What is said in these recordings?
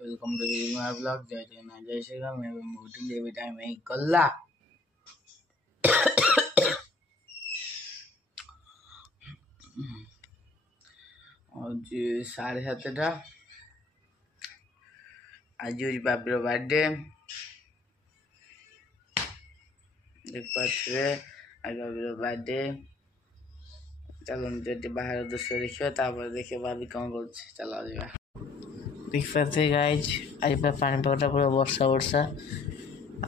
Welcome to my blog. जय जगन्नाथ जय श्री राम। मैं उठिले भी टाइम ही कला आज 7:30 आज हूँ बाबीर बर्थडे देख पारे। आज बाबीर बर्थडे चलो बाहर दृश्य देखिए देखिए बाबी कौन कर चला जाए देख पाते गाइज। आज पूरा पानीपागटा पूरा वर्षा वर्षा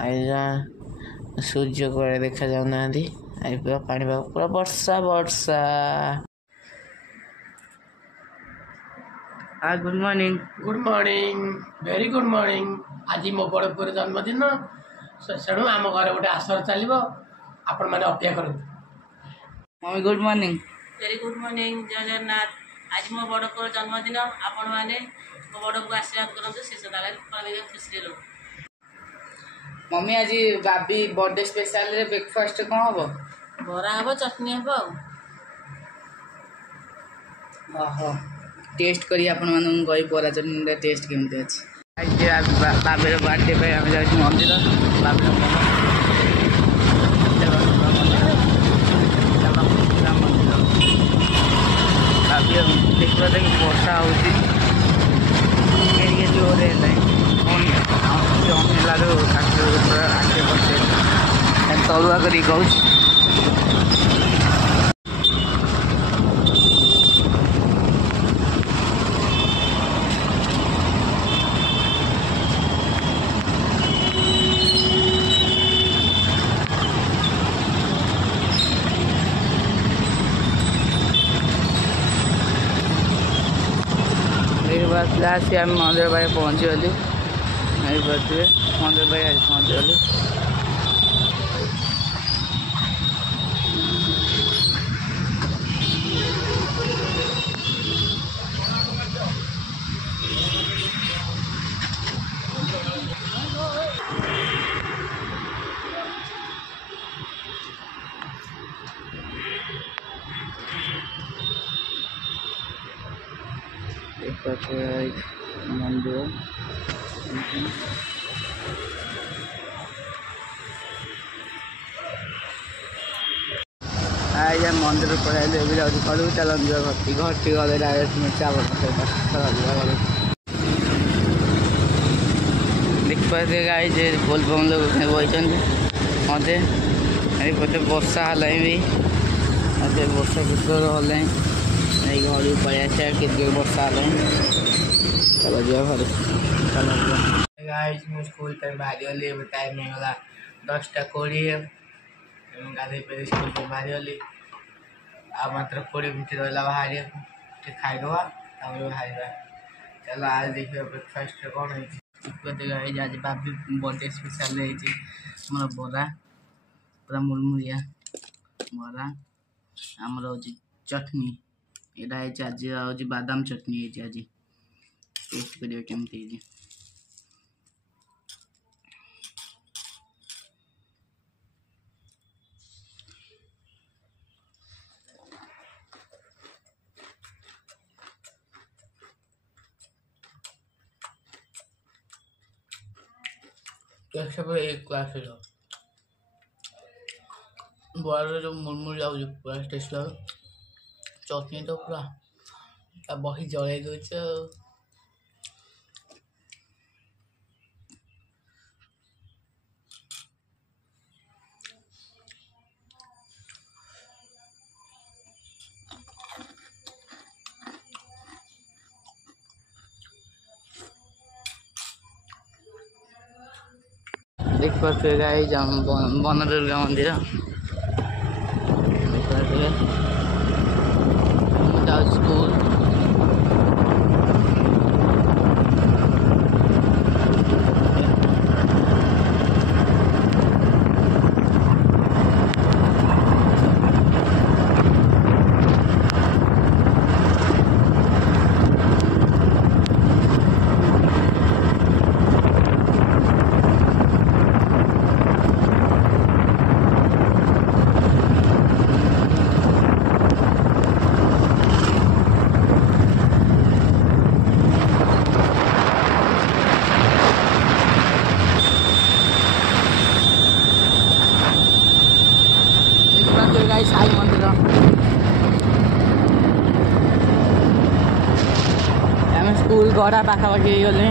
आज सूर्य को देखा जाऊना। आज पूरा पानीपाग पूरा वर्षा वर्षा। Good morning very good morning. आज मो बड़ पुअर जन्मदिन सेणु आम घर गोटे आसर चलो आपण मैंने अपेक्षा करते। Mummy good morning. Very good morning जय जगन्नाथ। आज मो बड़ पुअर जन्मदिन आपण मैंने मो बड़ को आशीर्वाद करते से सदा खुशी रो। मम्मी आज बाबी बर्थडे स्पेशल रे ब्रेकफास्ट कौन हम? बरा हम चटनी हम ओहो टेस्ट करी आपण मानन गई बरा चटनी टेस्ट केमते अछि। आज बाबीर बर्थडे पे हम जाई मंदिर बाबीर देखिए देखिए वर्षा होती जोर है तलुआ कर कहूँ। आसी आम मंदिर भाई पहुँची गलु मंदिर भाई आज पहुँची गलु। मंदिर आज मंदिर पढ़ाई कलु चल घटी घटी गले डायरेक्ट चावल देख पाते गाई जे बोलबम लोग बही मत वर्षा है भी मत वर्षा कितने हल घर पलि के वर्षा है। चलो जा घर चलो गाइस मु स्कूल टाइम बाहरी गली टाइम होगा 10:20 गाधे पे स्कूल पे बाहरी गली आ मात्र 20 मिनट रहा बाहर खाईदवा बाहर। चलो आज देखिए ब्रेकफास्ट कौन है। आज बाबी बर्थडे स्पेशल मोर बरा पूरा मुरमुरिया बरा आमर हूँ चटनी यहाँ आज हूँ बादाम चटनी आज टेस्ट करिए केमती सब एक क्लास बड़ा जो मुरमुर जाऊँ पूरा टेस्ट चटनी तो पूरा बही जल दे। देख पाते गाइस वन दुर्गा मंदिर देख पाते स्कूल 6ଟା ପାଖାପାଖି ହେଇଗଲେ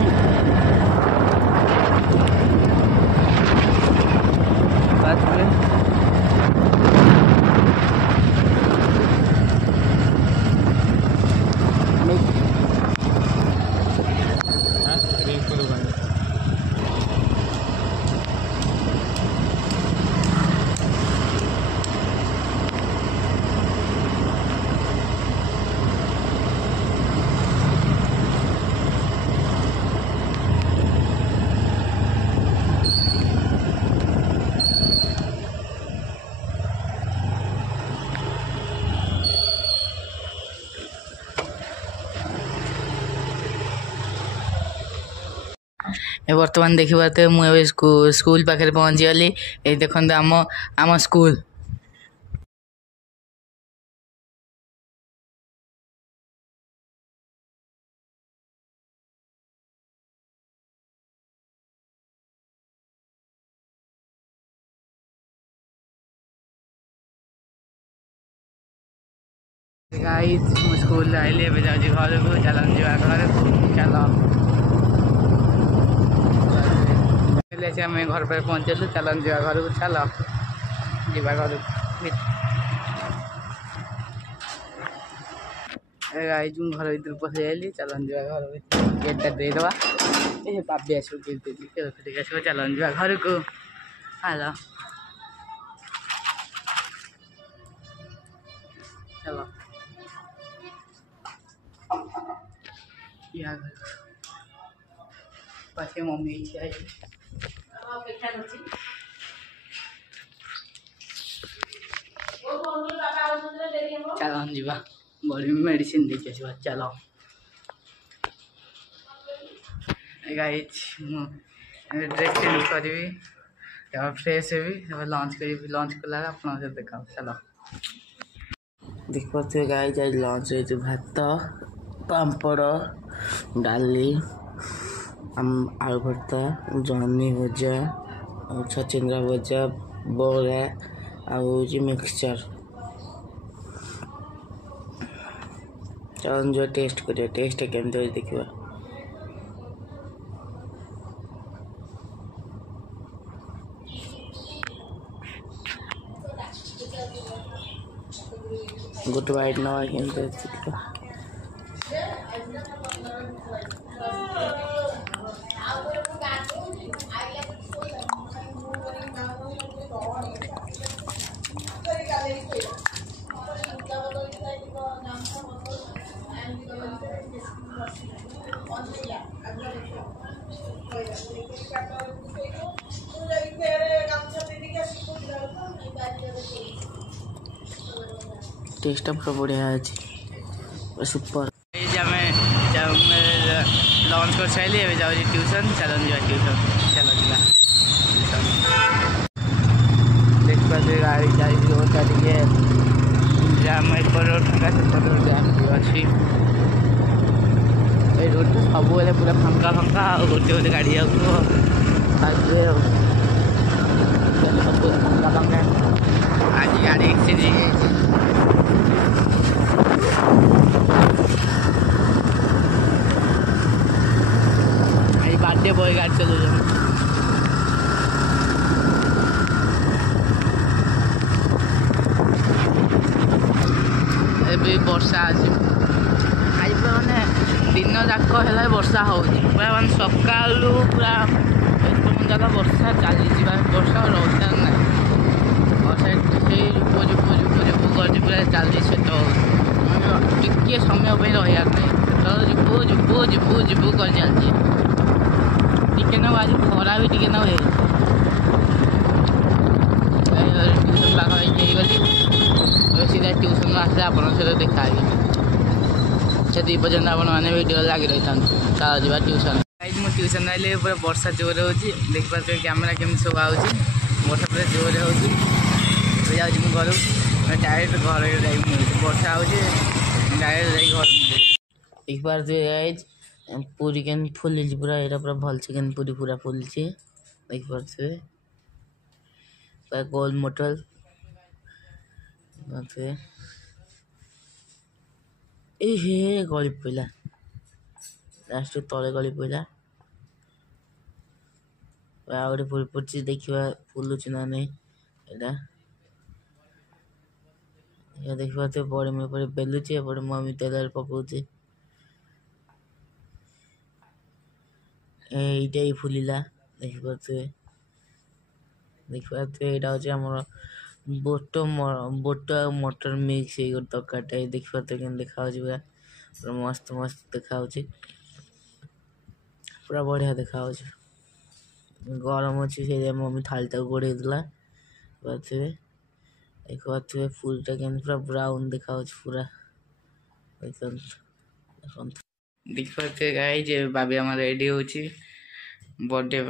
बर्तमान देखिए मुझे स्कूल पाखे पहुँची गली ये देखते आम आम स्कूल स्कूल आइली ए जाऊँगी घर को चल जा घर को चल आम घर पर पहुँचलु चल जा घर को चल जा घर गाइज घर भर पशि जाइली चल जा घर गेटा देदवा ये बाबी आस गेट देली आस चल जा घर को हेलो चलो या पाखे मम्मी आई चल जा बड़ी मेडिसिन देखिए चलो गाइज ड्रेस चेंज करी फ्रेश हेबी लंच करी लंच कला आप देखा चलो देख पारे गाइज आज लंच हो भात पापड़ डाली आलू भर्ता जहनी भजा छचिंद्रा भजा बरा आउे मिक्सचर चल जो टेस्ट करिया टेस्ट केमती देखा गोटे बाइट ना टेस्ट पूरा बढ़िया अच्छे सुपर लंच कर सारे ए जाऊँ ट्यूशन चल जा ट्यूशन चल देख पारे गाड़ी जाम रोड फाँका से जाम अच्छी रोड तो सब पूरा फाँका फाँका गोटे गोटे गाड़ी जाऊँ फाँका फाँका आज गाड़ी एक्सीडेंट बर्थडे बॉय गाड़ी चलो वर्षा आज पूरा मानने दिन जाक है वर्षा हो पूरा मान सका पूरा जगह वर्षा चली वर्षा रहा ना वर्षा जुप जुप जुप जुप कर पूरा चलती से तो टे समय पर रहा ना जुप जुप जुप जुप कर चलती टे ना आज खरा भी टे ना ट्यूशन पाखी गली सीधा ट्यूशन आसे आप सहित देखा से 2 पर्यटन आपने वीडियो लगी रही था चल जा ट्यूशन मुझे ट्यूशन आइले पूरा वर्षा जोर हो देख पारे कैमेरा केमी सब आँच वर्षा पूरा जोर हो जाऊँ घर डायरेक्ट घर वर्षा हो डायरेक्ट जा घर देख पारे गाइज पूरी केन फुल पूरा यहाँ पूरा भल से केन पूरी पूरा फुल देख पारे पूरा गोल मोटल ए हे गली पड़ा लास्ट तले गली पड़ा ଆଉ ଗୋଟେ ଫୁଲ ପଡିଛି ଦେଖିବା ଫୁଲୁଛି ନା ନାହିଁ ଏଇଟା ଦେଖିବା ତ ବଡ ମୁଁ ଏପଟେ ବେଲୁଛି ଏପଟେ ମମି ତେଲରେ ପକଉଛି এইটা ହିଁ ଫୁଲିଲା ଦେଖିପାରୁଥିବେ ଏଇଟା ହଉଛି ଆମର ବୋଟ ଆଉ ମଟର ମିକ୍ସ ହେଇ ଗୋଟେ ତରକାରୀଟା ଦେଖିପାରୁଥିବେ କେମିତି ଦେଖାଯାଉଛି ପୁରା ମସ୍ତ ମସ୍ତ ଦେଖାଯାଉଛି ପୁରା ବଢିଆ ଦେଖାଯାଉଛି गरम अच्छी से मम्मी थाली तक गोड़े देखिए फुलटा के पूरा ब्राउन देखा पूरा देखिए गाइस बाबी आम रेडी हो बर्थडे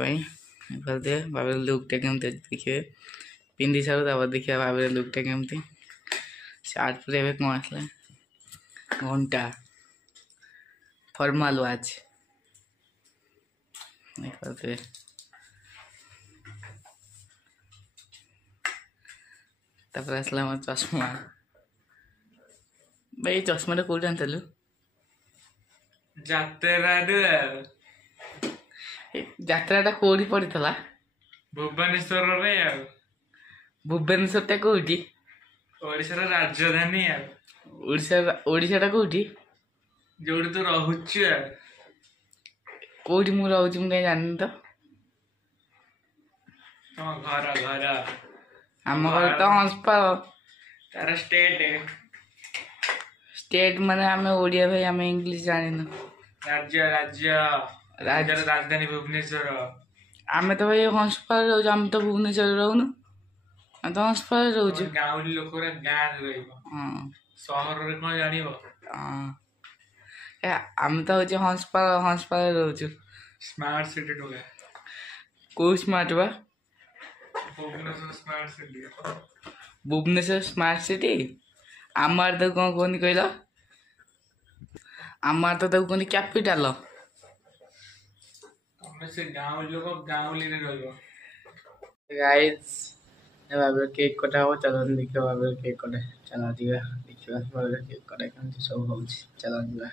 देखिए बाबी लुकटा केमती देखिए पिंधि सारू देखिए बाबी लुकटा केमती सार्ट पूरे कौन आसला घंटा फॉर्मल वॉच देखिए तापर आसला मोर चश्मा भाई चश्माटा कोठी आनलु यात्राटा कोठी पड़ीथला भुवनेश्वर रे भुवनेश्वरटा कोठी ओडिशार राजधानी ओडिशाटा कोठी जोड़ी तो रहुछु कोठी मु रहउछु मु जानि त तम घर घर आम घर तो हंसपाल तार स्टेट माने आमे ओडिया भाई आमे इंग्लिश जानि न राज्य राज्य राज्यर राजधानी भुवनेश्वर आमे तो भाई हंसपाल रहउछु आमे तो भुवनेश्वर रहउनु आ तो हंसपाल रहउछु गाउँली लोकरा गाँ रहइबो शहर रे कोन जानिबो आमे तो होछि हंसपाल रहउछु स्मार्ट सिटी टोगा को स्मार्ट बा भुवनेश्वर स्मार्ट सिटी आमार तो कौन कहनी कहल आमार तो कहनी कैपिटल से गाँव लोग गाँवली रे रहइबो गाइस बाबे केक कटा हो चलो देखियो बाबे केक कटा चला दिया देखियो बाबे केक कटा केमती सब होउछि चला दिया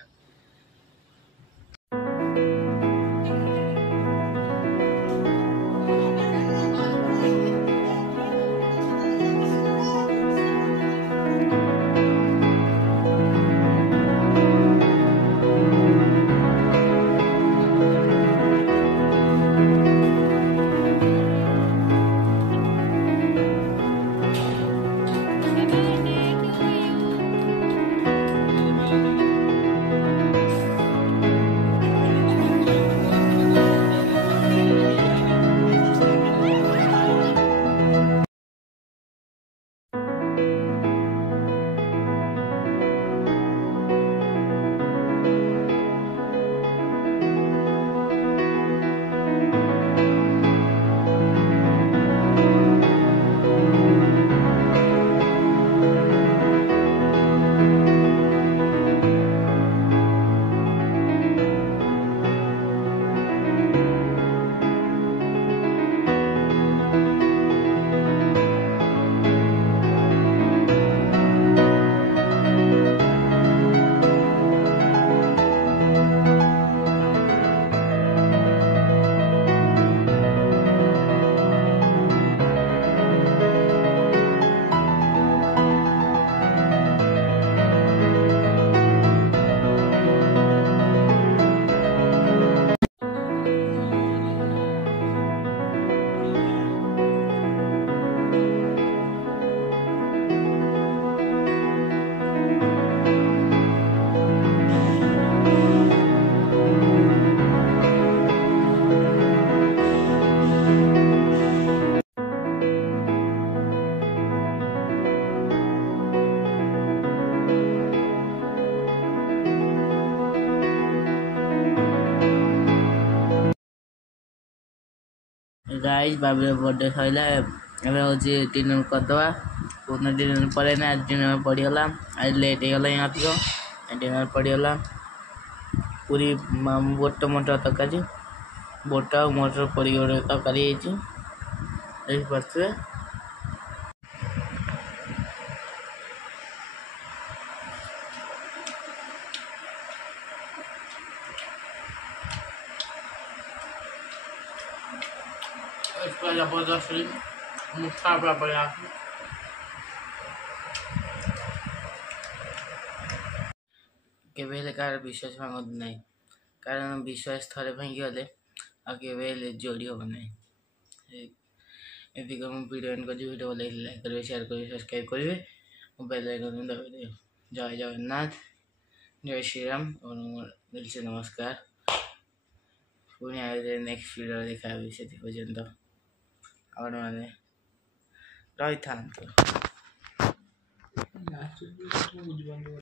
गाइस बाबी बर्थडे सैला एबे होची डिनर करदवा पूर्ण डिनर पड़े ना आज डिनर पड़ीगला आज लेट होगला यहाँ तक डिनर पड़ीगला पूरी बोट मटर तरकारी बोट और मटर पड़ी गोटे तरकारी देख पारे पूरा जबरदस्त मुठा पूरा बढ़िया केवे कार विश्वास भांगत ना कारण विश्वास थरे भांगी गले आवे जोड़ी हम ना एदिक वीडियो एंड कर वीडियो लाइक करेंगे शेयर करेंगे सब्सक्राइब करेंगे और बेल आइकन दबाइए। जय जगन्नाथ जय श्री राम और दिल से नमस्कार पुणी आए नेक्स्ट वीडियो देखा से पर्यंत और मैंने रही था।